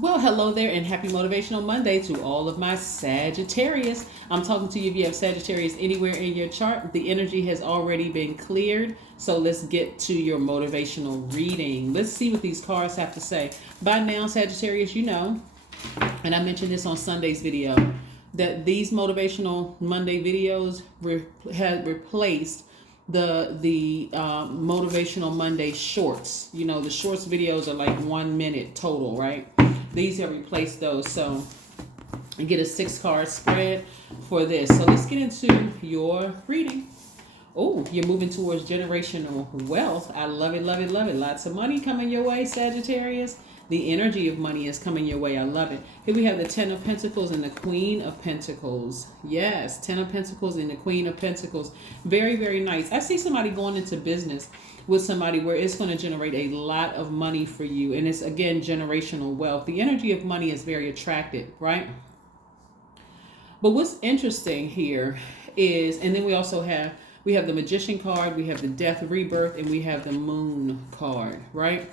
Well, hello there and happy Motivational Monday to all of my Sagittarius. I'm talking to you if you have Sagittarius anywhere in your chart. The energy has already been cleared. So let's get to your motivational reading. Let's see what these cards have to say. By now, Sagittarius, you know, and I mentioned this on Sunday's video, that these Motivational Monday videos have replaced the Motivational Monday shorts. You know, the shorts videos are like 1 minute total, right? These have replaced those. So you get a 6-card spread for this. So let's get into your reading. Oh, you're moving towards generational wealth. I love it, love it, love it. Lots of money coming your way, Sagittarius. The energy of money is coming your way. I love it. Here we have the 10 of Pentacles and the Queen of Pentacles. Yes, 10 of Pentacles and the Queen of Pentacles. Very, very nice. I see somebody going into business with somebody where it's going to generate a lot of money for you. And it's, again, generational wealth. The energy of money is very attractive, right? But what's interesting here is, and then we also have, we have the Magician card, we have the Death Rebirth, and we have the Moon card, right?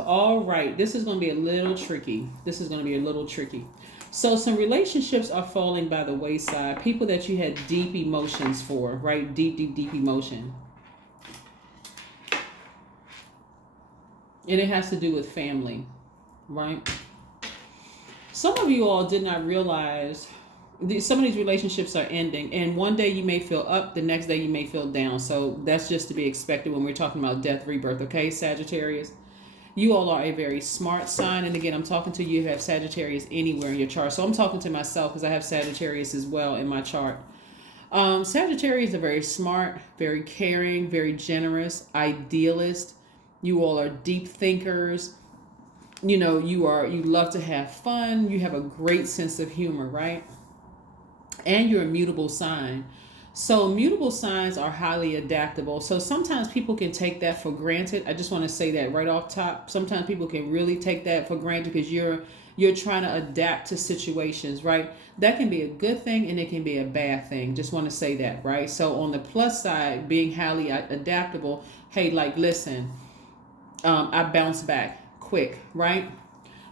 All right, this is going to be a little tricky. This is going to be a little tricky. So some relationships are falling by the wayside. People that you had deep emotions for, right? Deep, deep, deep emotion. And it has to do with family, right? Some of you all did not realize some of these relationships are ending. And one day you may feel up, the next day you may feel down. So that's just to be expected when we're talking about death, rebirth, okay, Sagittarius? You all are a very smart sign. And again, I'm talking to you who have Sagittarius anywhere in your chart. So I'm talking to myself because I have Sagittarius as well in my chart. Sagittarius are very smart, very caring, very generous, idealist. You all are deep thinkers. You know, you love to have fun. You have a great sense of humor, right? And you're a mutable sign. So mutable signs are highly adaptable. So sometimes people can take that for granted. I just want to say that right off top. Sometimes people can really take that for granted because you're trying to adapt to situations, right? That can be a good thing and it can be a bad thing. Just want to say that, right? So on the plus side, being highly adaptable, hey, like, listen, I bounce back quick, right?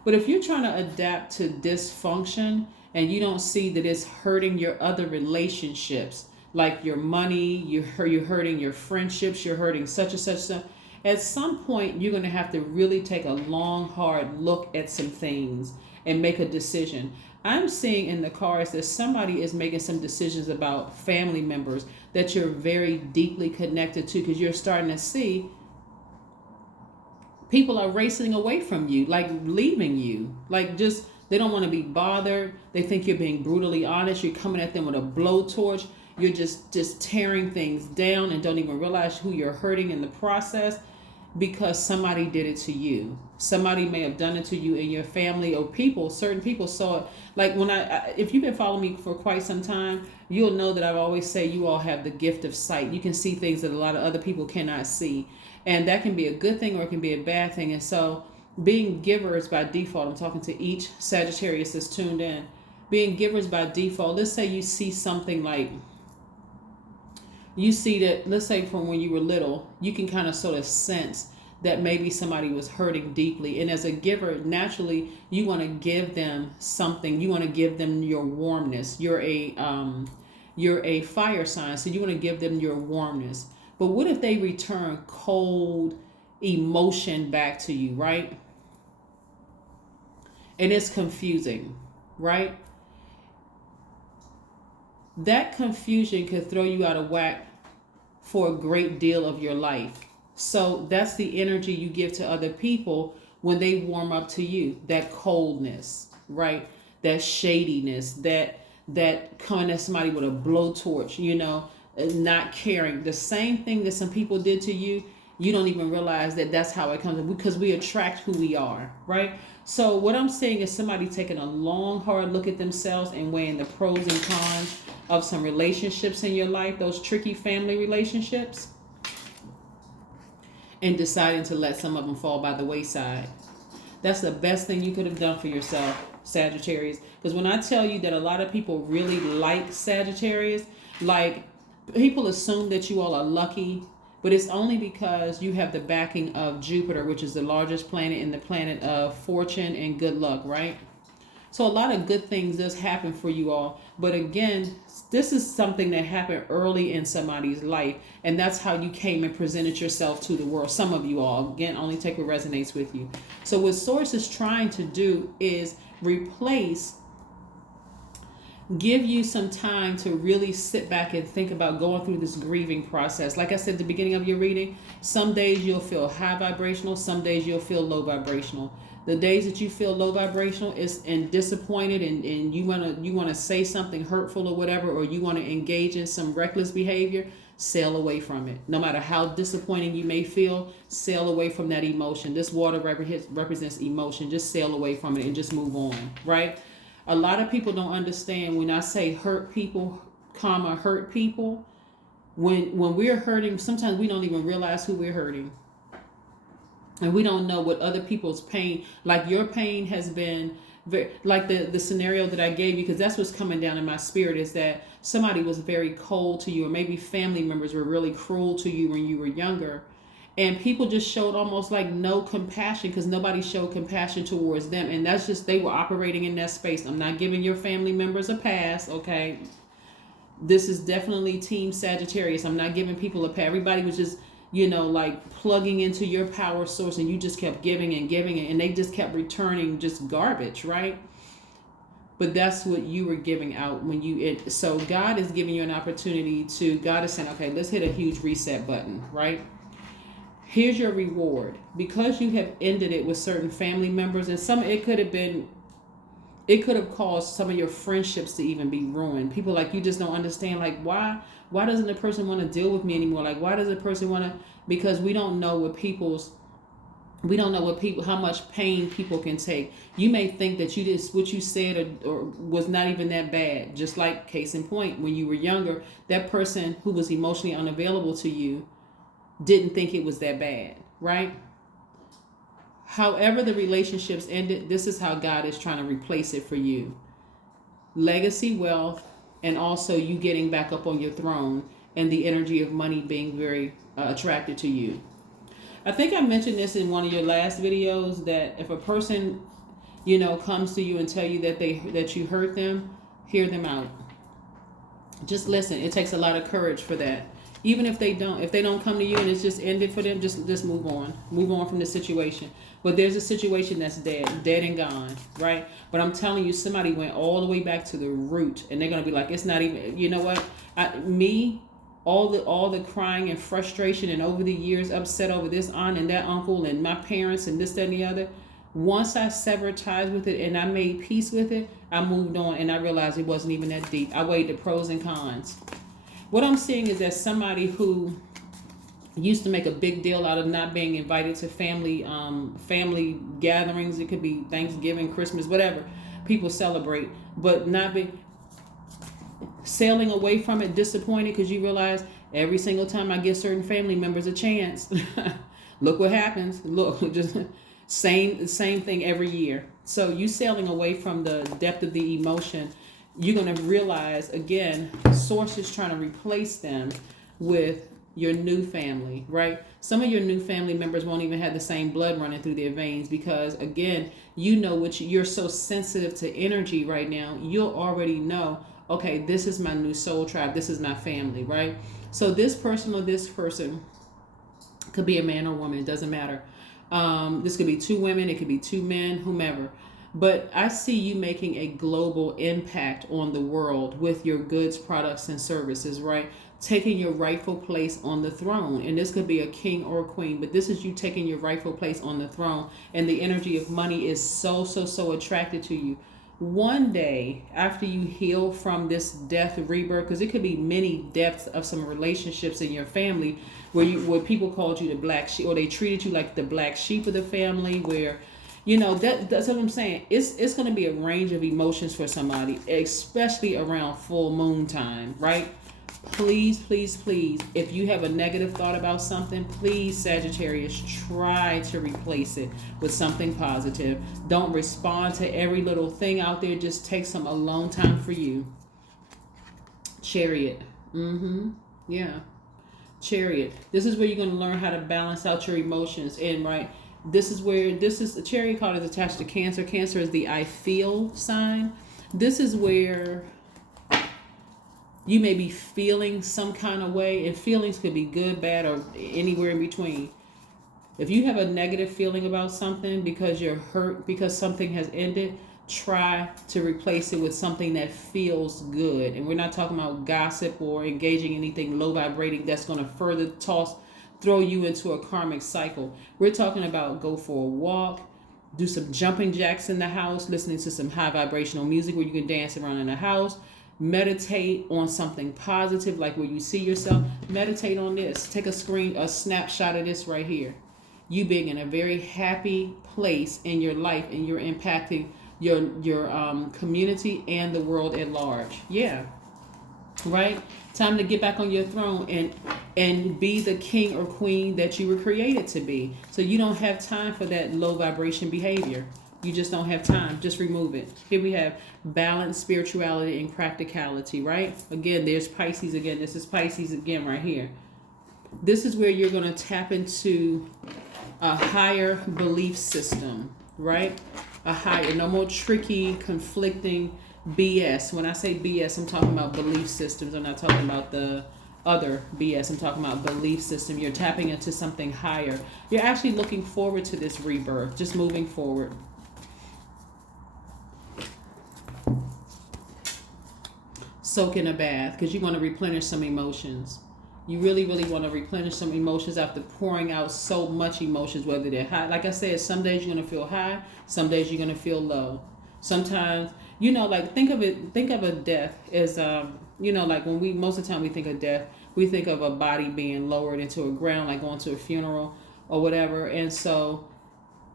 But if you're trying to adapt to dysfunction and you don't see that it's hurting your other relationships, like your money, you're hurting your friendships, you're hurting such and such stuff, at some point you're going to have to really take a long, hard look at some things and make a decision. I'm seeing in the cards that somebody is making some decisions about family members that you're very deeply connected to, because you're starting to see people are racing away from you, like leaving you, like just they don't want to be bothered. They think you're being brutally honest. You're coming at them with a blowtorch. You're just tearing things down and don't even realize who you're hurting in the process because somebody did it to you. Somebody may have done it to you in your family, or certain people saw it. Like when if you've been following me for quite some time, you'll know that I've always say you all have the gift of sight. You can see things that a lot of other people cannot see. And that can be a good thing or it can be a bad thing. And so being givers by default, I'm talking to each Sagittarius that's tuned in, being givers by default, let's say you see something like, you see that, let's say from when you were little, you can kind of sort of sense that maybe somebody was hurting deeply. And as a giver, naturally, you want to give them something. You want to give them your warmness. You're a fire sign, so you want to give them your warmness. But what if they return cold emotion back to you, right? And it's confusing, right? That confusion could throw you out of whack for a great deal of your life. So that's the energy you give to other people when they warm up to you. That coldness, right? That shadiness, that coming at somebody with a blowtorch, not caring. The same thing that some people did to you, you don't even realize that that's how it comes, because we attract who we are, right? So what I'm saying is somebody taking a long, hard look at themselves and weighing the pros and cons of some relationships in your life, those tricky family relationships, and deciding to let some of them fall by the wayside. That's the best thing you could have done for yourself, Sagittarius. Because when I tell you that a lot of people really like Sagittarius, like people assume that you all are lucky, but it's only because you have the backing of Jupiter, which is the largest planet and the planet of fortune and good luck, right? So a lot of good things does happen for you all. But again, this is something that happened early in somebody's life. And that's how you came and presented yourself to the world. Some of you all, again, only take what resonates with you. So what Source is trying to do is give you some time to really sit back and think about going through this grieving process. Like I said at the beginning of your reading, some days you'll feel high vibrational, some days you'll feel low vibrational. The days that you feel low vibrational and disappointed and you wanna say something hurtful or whatever, or you want to engage in some reckless behavior, sail away from it. No matter how disappointing you may feel, sail away from that emotion. This water represents emotion. Just sail away from it and just move on, right? A lot of people don't understand when I say hurt people, hurt people. When we're hurting, sometimes we don't even realize who we're hurting. And we don't know what other people's pain, like your pain has been very, like the scenario that I gave you, because that's what's coming down in my spirit, is that somebody was very cold to you, or maybe family members were really cruel to you when you were younger. And people just showed almost like no compassion because nobody showed compassion towards them. And that's just, they were operating in that space. I'm not giving your family members a pass, okay? This is definitely Team Sagittarius. I'm not giving people a pass. Everybody was just, like plugging into your power source, and you just kept giving and giving, and they just kept returning just garbage, right? But that's what you were giving out so God is giving you an opportunity God is saying, okay, let's hit a huge reset button, right? Here's your reward. Because you have ended it with certain family members, and it could have caused some of your friendships to even be ruined. People like you just don't understand, like, why doesn't the person want to deal with me anymore? Like, why does the person want to? Because we don't know how much pain people can take. You may think that what you said or was not even that bad. Just like case in point, when you were younger, that person who was emotionally unavailable to you didn't think it was that bad, right? However the relationships ended, this is how God is trying to replace it for you. Legacy, wealth, and also you getting back up on your throne, and the energy of money being very attracted to you. I think I mentioned this in one of your last videos, that if a person, comes to you and tell you that you hurt them, hear them out. Just listen. It takes a lot of courage for that. Even if they don't come to you and it's just ended for them, just move on from the situation. But there's a situation that's dead and gone, right? But I'm telling you, somebody went all the way back to the root, and they're gonna be like, it's not even. You know what? All the crying and frustration, and over the years upset over this aunt and that uncle and my parents and this, that, and the other. Once I severed ties with it and I made peace with it, I moved on, and I realized it wasn't even that deep. I weighed the pros and cons. What I'm seeing is that somebody who used to make a big deal out of not being invited to family gatherings. It could be Thanksgiving, Christmas, whatever people celebrate, but not be sailing away from it, disappointed because you realize every single time I give certain family members a chance, look what happens. Look, just same thing every year. So you sailing away from the depth of the emotion, you're going to realize, again, Source is trying to replace them with your new family, right? Some of your new family members won't even have the same blood running through their veins because, again, you're so sensitive to energy right now. You'll already know, okay, this is my new soul tribe. This is my family, right? So this person or this person could be a man or woman. It doesn't matter. This could be two women. It could be two men, whomever. But I see you making a global impact on the world with your goods, products, and services, right? Taking your rightful place on the throne. And this could be a king or a queen, but this is you taking your rightful place on the throne. And the energy of money is so attracted to you. One day after you heal from this death rebirth, because it could be many deaths of some relationships in your family where people called you the black sheep, or they treated you like the black sheep of the family, where that's what I'm saying. It's going to be a range of emotions for somebody, especially around full moon time, right? Please, if you have a negative thought about something, please, Sagittarius, try to replace it with something positive. Don't respond to every little thing out there. Just take some alone time for you. Chariot. Yeah. Chariot. This is where you're going to learn how to balance out your emotions. And right, this is the Chariot card is attached to Cancer. Cancer is the I feel sign. This is where you may be feeling some kind of way, and feelings could be good, bad, or anywhere in between. If you have a negative feeling about something because you're hurt because something has ended, try to replace it with something that feels good. And we're not talking about gossip or engaging in anything low vibrating that's going to further throw you into a karmic cycle. We're talking about go for a walk, do some jumping jacks in the house, listening to some high vibrational music where you can dance around in the house. Meditate on something positive, like where you see yourself. Meditate on this. Take a snapshot of this right here. You being in a very happy place in your life, and you're impacting your community and the world at large. Yeah, right. Time to get back on your throne and be the king or queen that you were created to be. So you don't have time for that low vibration behavior. You just don't have time. Just remove it. Here we have balance, spirituality, and practicality, right? Again, there's Pisces again. This is Pisces again right here. This is where you're going to tap into a higher belief system, right? A higher, no more tricky, conflicting BS. When I say BS, I'm talking about belief systems. I'm not talking about the other BS. I'm talking about belief system. You're tapping into something higher. You're actually looking forward to this rebirth, just moving forward. Soak in a bath because you want to replenish some emotions. You really, really want to replenish some emotions after pouring out so much emotions, whether they're high. Like I said, some days you're going to feel high, some days you're going to feel low. Sometimes, like think of a death as, like most of the time we think of death, we think of a body being lowered into a ground, like going to a funeral or whatever. And so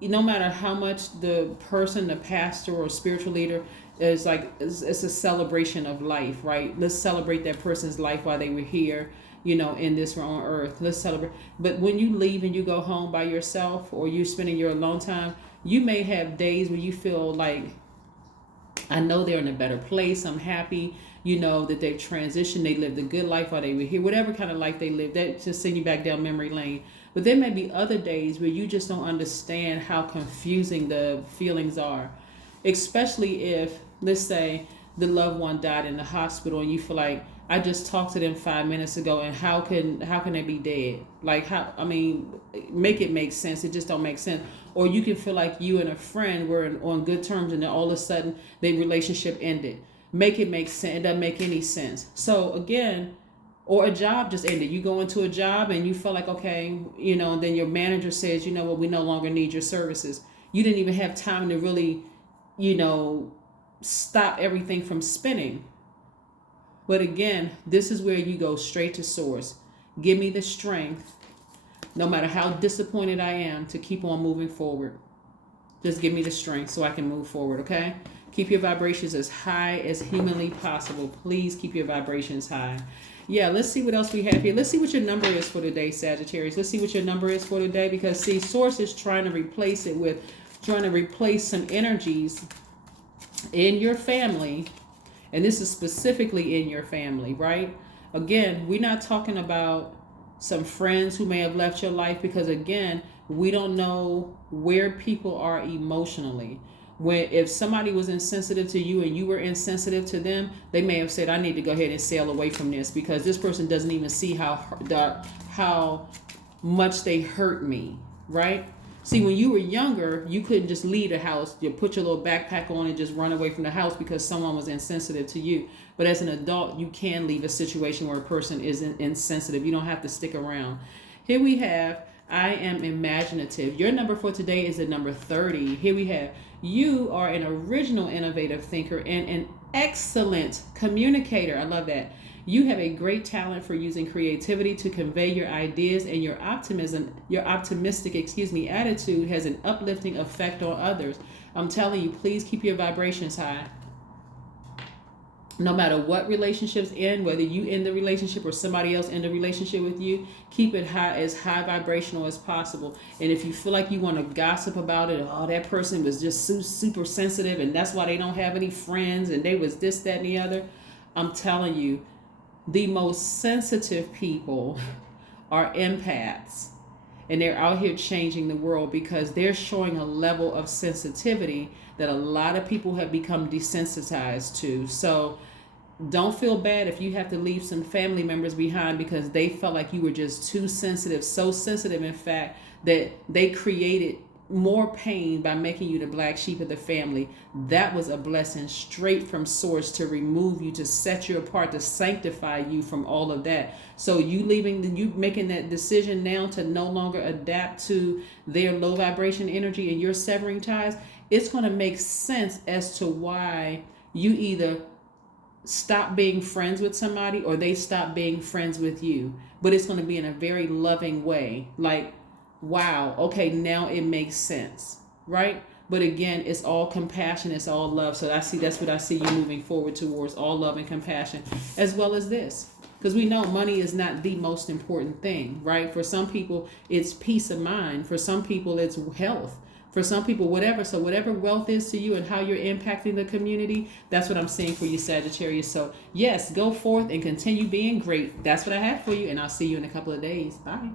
no matter how much the person, the pastor or spiritual leader is it's a celebration of life, right? Let's celebrate that person's life while they were here, in this on earth. Let's celebrate. But when you leave and you go home by yourself, or you're spending your alone time, you may have days where you feel like, I know they're in a better place. I'm happy, that they've transitioned. They lived a good life while they were here. Whatever kind of life they lived, that just send you back down memory lane. But there may be other days where you just don't understand how confusing the feelings are. Especially if, let's say, the loved one died in the hospital and you feel like, I just talked to them 5 minutes ago, and how can they be dead? Like, make it make sense. It just don't make sense. Or you can feel like you and a friend were on good terms, and then all of a sudden the relationship ended. Make it make sense. It doesn't make any sense. So again, or a job just ended. You go into a job and you feel like, okay, and then your manager says, we no longer need your services. You didn't even have time to really, stop everything from spinning. But again, this is where you go straight to source. Give me the strength, no matter how disappointed I am, to keep on moving forward. Just give me the strength so I can move forward, okay? Keep your vibrations as high as humanly possible. Please keep your vibrations high. Yeah, let's see what else we have here. Let's see what your number is for today, Sagittarius. Let's see what your number is for today, because see, source is trying to replace some energies in your family. And this is specifically in your family, right? Again, we're not talking about some friends who may have left your life, because again, we don't know where people are emotionally. If somebody was insensitive to you and you were insensitive to them, they may have said, I need to go ahead and sail away from this, because this person doesn't even see how much they hurt me, right? See, when you were younger, you couldn't just leave the house. You put your little backpack on and just run away from the house because someone was insensitive to you. But as an adult, you can leave a situation where a person is insensitive. You don't have to stick around. Here we have, I am imaginative. Your number for today is the number 30. Here we have, you are an original innovative thinker and an excellent communicator. I love that. You have a great talent for using creativity to convey your ideas, and your optimistic attitude has an uplifting effect on others. I'm telling you, please keep your vibrations high. No matter what relationships end, whether you end the relationship or somebody else end a relationship with you, keep it high, as high vibrational as possible. And if you feel like you want to gossip about it, oh, that person was just super sensitive and that's why they don't have any friends and they was this, that, and the other, I'm telling you, the most sensitive people are empaths. And they're out here changing the world because they're showing a level of sensitivity that a lot of people have become desensitized to. So don't feel bad if you have to leave some family members behind because they felt like you were just too sensitive, so sensitive, in fact, that they created more pain by making you the black sheep of the family. That was a blessing straight from source to remove you, to set you apart, to sanctify you from all of that. So you making that decision now to no longer adapt to their low vibration energy and you're severing ties, it's going to make sense as to why you either stop being friends with somebody or they stop being friends with you. But it's going to be in a very loving way. Like, wow, okay, now it makes sense, right? But again, it's all compassion, it's all love. So that's what I see you moving forward towards, all love and compassion, as well as this. Because we know money is not the most important thing, right? For some people, it's peace of mind. For some people, it's health. For some people, whatever. So whatever wealth is to you and how you're impacting the community, that's what I'm seeing for you, Sagittarius. So yes, go forth and continue being great. That's what I have for you, and I'll see you in a couple of days. Bye.